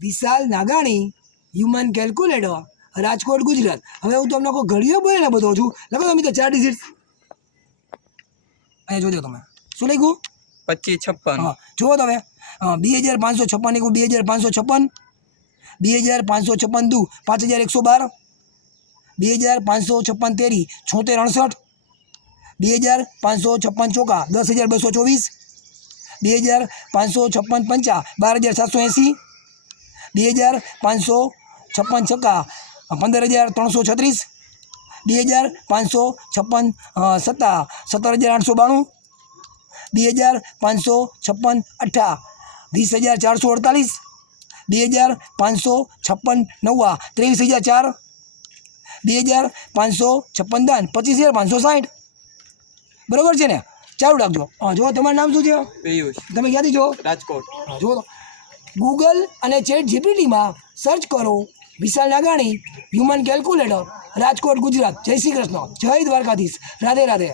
વિશાલ નાગાણી, human calculator, Rajkot Gujarat. હવે હું તમને કોઈ ઘડીઓ બોલીને બધો છું. લખો તમે તો 4 ડિજિટ અહીંયા જોજો તમે. શું લખ્યું? 2556. હા જુઓ તમે. 2556 = 2556, 2556 દુ 5112, 2556 તેરી 7668, 2556 ચોકા 10224, 2556 પંચા 12780, 2556 છક્કા 15336, 2556 સત્તા 17892, 2556 અઠ્ઠા 20448, 2556 નવ્વા 23004, 2556 દાન 25560. બરોબર છે ને? ચાલુ રાખજો. હા જો તમારું નામ શું છે? પિયુષ, તમે ક્યાંથી છો? રાજકોટ. હા જો ગૂગલ અને ChatGPTમાં સર્ચ કરો વિશાલ નાગાણી, હ્યુમન કેલ્ક્યુલેટર, રાજકોટ ગુજરાત. જય શ્રી કૃષ્ણ, જય દ્વારકાધીશ, રાધે રાધે.